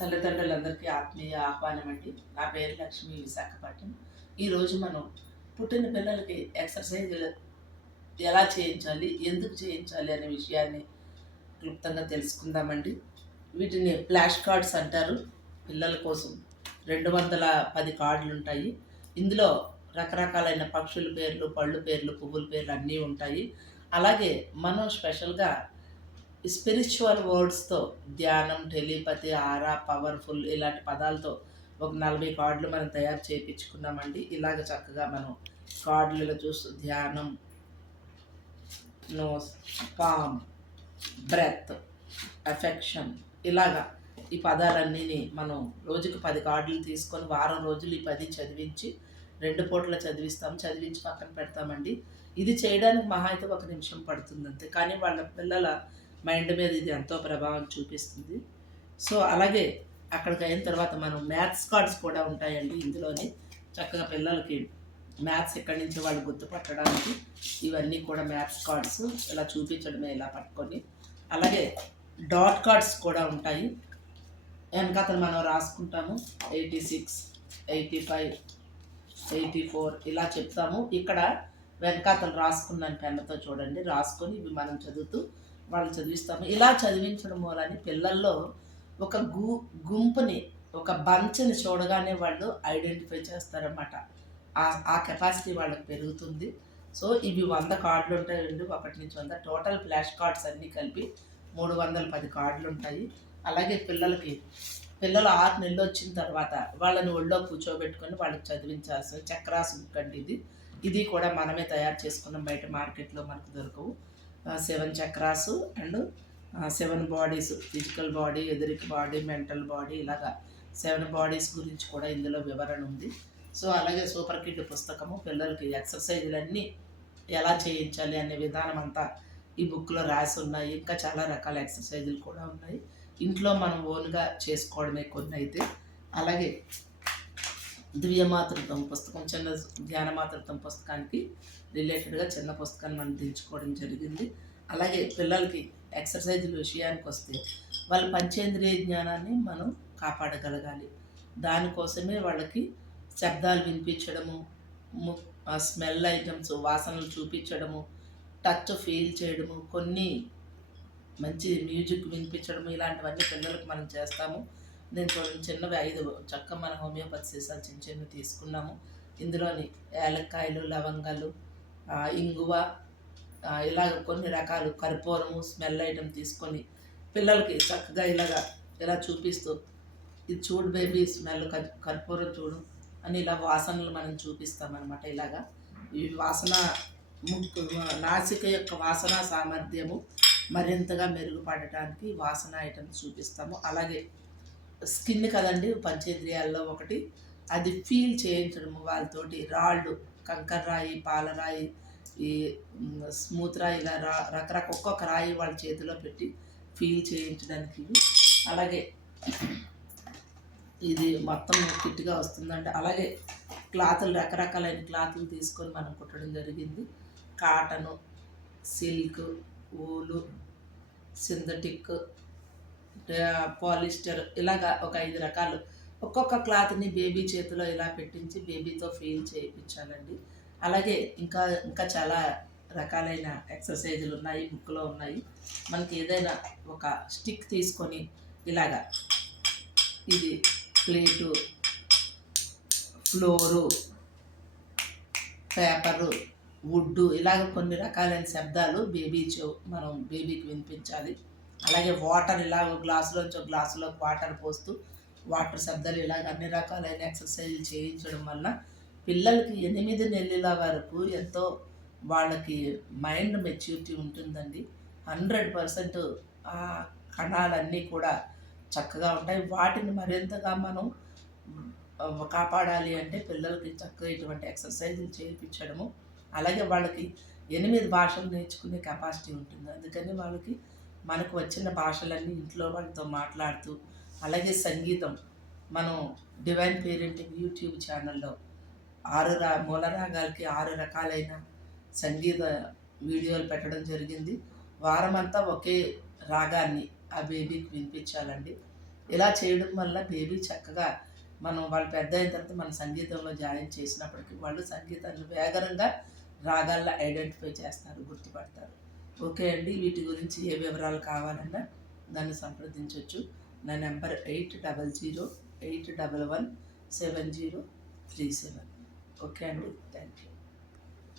తల్లిదండ్రులందరికీ ఆత్మీయ ఆహ్వానం అండి. నా పేరు లక్ష్మి, విశాఖపట్నం. ఈరోజు మనం పుట్టిన పిల్లలకి ఎక్సర్సైజులు ఎలా చేయించాలి, ఎందుకు చేయించాలి అనే విషయాన్ని క్లుప్తంగా తెలుసుకుందామండి. వీటిని ఫ్లాష్ కార్డ్స్ అంటారు. పిల్లల కోసం 210 కార్డులు ఉంటాయి. ఇందులో రకరకాలైన పక్షుల పేర్లు, పళ్ళు పేర్లు, పువ్వుల పేర్లు అన్నీ ఉంటాయి. అలాగే మనం స్పెషల్గా స్పిరిచువల్ వర్డ్స్తో ధ్యానం, టెలిపతి, ఆరా, పవర్ఫుల్ ఇలాంటి పదాలతో ఒక 40 కార్డులు మనం తయారు చేయించుకున్నామండి. ఇలాగ చక్కగా మనం కార్డులలో చూస్తూ ధ్యానం, నోస్, పామ్, బ్రెత్, అఫెక్షన్ ఇలాగా ఈ పదాలన్నీ మనం రోజుకు 10 కార్డులు తీసుకొని వారం రోజులు ఈ 10 చదివించి 2 పూటలు చదివిస్తాం, చదివించి పక్కన పెడతామండి. ఇది చేయడానికి మహా అయితే 1 నిమిషం పడుతుంది అంతే. కానీ వాళ్ళ పిల్లల మైండ్ మీద ఇది ఎంతో ప్రభావం చూపిస్తుంది. సో అలాగే అక్కడికి అయిన తర్వాత మనం మ్యాథ్స్ కార్డ్స్ కూడా ఉంటాయండి ఇందులోనే. చక్కగా పిల్లలకి మ్యాథ్స్ ఎక్కడి నుంచి వాళ్ళు గుర్తుపట్టడానికి ఇవన్నీ కూడా మ్యాథ్స్ కార్డ్స్ ఇలా చూపించడమే, ఇలా పట్టుకొని. అలాగే డాట్ కార్డ్స్ కూడా ఉంటాయి. వెనకాతలు మనం రాసుకుంటాము 86, 85, 84 ఇలా చెప్తాము. ఇక్కడ వెనకాతలు రాసుకున్నాను పెన్నుతో, చూడండి. రాసుకొని ఇవి మనం చదువుతూ వాళ్ళు చదివిస్తాము. ఇలా చదివించడం మూలని పిల్లల్లో ఒక గుంపుని, ఒక బంచ్ని చూడగానే వాళ్ళు ఐడెంటిఫై చేస్తారన్నమాట. ఆ కెపాసిటీ వాళ్ళకి పెరుగుతుంది. సో ఇవి 100 కార్డులు ఉంటాయండి, 1 నుంచి 100. టోటల్ ఫ్లాష్ కార్డ్స్ అన్నీ కలిపి 310 కార్డులు ఉంటాయి. అలాగే పిల్లలు 6 నెలలు వచ్చిన తర్వాత వాళ్ళని ఒళ్ళో కూర్చోబెట్టుకొని వాళ్ళకి చదివించాల్సిన చక్రాస్ బుక్ అండి ఇది. ఇది కూడా మనమే తయారు చేసుకున్నాం, బయట మార్కెట్లో మనకు దొరకవు. 7 చక్రాసు and 7 bodies, physical body, etheric body, mental body, ఇలాగా 7 బాడీస్ గురించి కూడా ఇందులో వివరణ ఉంది. సో అలాగే సూపర్ కిడ్ పుస్తకము పిల్లలకి ఎక్సర్సైజులన్నీ ఎలా చేయించాలి అనే విధానం అంతా ఈ బుక్లో రాసి ఉన్నాయి. ఇంకా చాలా రకాల ఎక్సర్సైజులు కూడా ఉన్నాయి. ఇంట్లో మనం ఓన్గా చేసుకోవడమే కొన్ని అయితే. అలాగే దివ్యమాతృత్వం పుస్తకం, చిన్న ధ్యానమాతృత్వం పుస్తకానికి రిలేటెడ్గా చిన్న పుస్తకాన్ని మనం దించుకోవడం జరిగింది. అలాగే పిల్లలకి ఎక్సర్సైజుల విషయానికి వస్తే వాళ్ళ పంచేంద్రియ జ్ఞానాన్ని మనం కాపాడగలగాలి. దానికోసమే వాళ్ళకి శబ్దాలు వినిపించడము, స్మెల్ ఐటమ్స్, వాసనలు చూపించడము, టచ్ ఫీల్ చేయడము, కొన్ని మంచి మ్యూజిక్ వినిపించడము, ఇలాంటివన్నీ పిల్లలకు మనం చేస్తాము. నేను చూడండి, చిన్నవి 5 చక్క మన హోమియోపతి సీసాలు చిన్న చిన్నవి తీసుకున్నాము. ఇందులోని ఏలక్కాయలు, లవంగాలు, ఇంగువ, ఇలాగ కొన్ని రకాలు, కర్పూరము, స్మెల్ ఐటమ్ తీసుకొని పిల్లలకి చక్కగా ఇలా చూపిస్తూ, ఇది చూడు బేబీ స్మెల్, కర్పూరం చూడు అని ఇలా వాసనలు మనం చూపిస్తామన్నమాట. ఇలాగా ఈ వాసన నాసిక యొక్క వాసన సామర్థ్యము మరింతగా మెరుగుపడటానికి వాసన ఐటమ్స్ చూపిస్తాము. అలాగే స్కిన్ కదండి పంచేంద్రియాల్లో ఒకటి, అది ఫీల్ చేయించడము వాళ్ళతోటి. రాళ్ళు, కంకర రాయి, పాలరాయి, ఈ స్మూత్ రాయి, ఇలా రకరకాల ఒక్కొక్క రాయి వాళ్ళ చేతిలో పెట్టి ఫీల్ చేయించడానికి. అలాగే ఇది మొత్తం కిట్గా వస్తుందంటే. అలాగే క్లాతులు, రకరకాలైన క్లాతులు తీసుకొని మనం కుట్టడం జరిగింది. కాటను, సిల్క్, ఊలు, సింథటిక్, పాలిస్టర్, ఇలాగా ఒక 5 రకాలు. ఒక్కొక్క క్లాత్ని బేబీ చేతిలో ఇలా పెట్టించి బేబీతో ఫీల్ చేయించాలండి. అలాగే ఇంకా ఇంకా చాలా రకాలైన ఎక్సర్సైజులు ఉన్నాయి, బుక్లో ఉన్నాయి. మనకి ఏదైనా ఒక స్టిక్ తీసుకొని ఇలాగా, ఇది ప్లేటు, ఫ్లోరు, పేపరు, వుడ్డు, ఇలాగ కొన్ని రకాలైన శబ్దాలు మనం బేబీకి వినిపించాలి. అలాగే వాటర్, ఇలాగ గ్లాసులోంచి ఒక గ్లాసులోకి వాటర్ పోస్తూ వాటర్ శబ్దాలు, ఇలాగ అన్ని రకాలైన ఎక్సర్సైజులు చేయించడం వల్ల పిల్లలకి 8 నెలల వరకు ఎంతో వాళ్ళకి మైండ్ మెచ్యూరిటీ ఉంటుందండి. 100% ఆ కణాలన్నీ కూడా చక్కగా ఉంటాయి. వాటిని మరింతగా మనం కాపాడాలి అంటే పిల్లలకి చక్కగా ఇటువంటి ఎక్సర్సైజులు చేయించడము. అలాగే వాళ్ళకి 8 భాషలు నేర్చుకునే కెపాసిటీ ఉంటుంది. అందుకని వాళ్ళకి మనకు వచ్చిన భాషలన్నీ ఇంట్లో వాళ్ళతో మాట్లాడుతూ, అలాగే సంగీతం, మనం డివైన్ పేరెంటింగ్ యూట్యూబ్ ఛానల్లో 6 మూల రాగాలకి 6 రకాలైన సంగీత వీడియోలు పెట్టడం జరిగింది. వారమంతా ఒకే రాగాన్ని ఆ బేబీకి వినిపించాలండి. ఇలా చేయడం వల్ల బేబీ చక్కగా మనం వాళ్ళు పెద్ద అయిన తర్వాత మన సంగీతంలో జాయిన్ చేసినప్పటికీ వాళ్ళు సంగీతాన్ని వేగంగా రాగాల్లో ఐడెంటిఫై చేస్తారు, గుర్తుపడతారు. ఓకే అండి, వీటి గురించి ఏ వివరాలు కావాలన్నా నన్ను సంప్రదించవచ్చు. నా నెంబర్ 8008117037. ఓకే అండి, థ్యాంక్ యూ.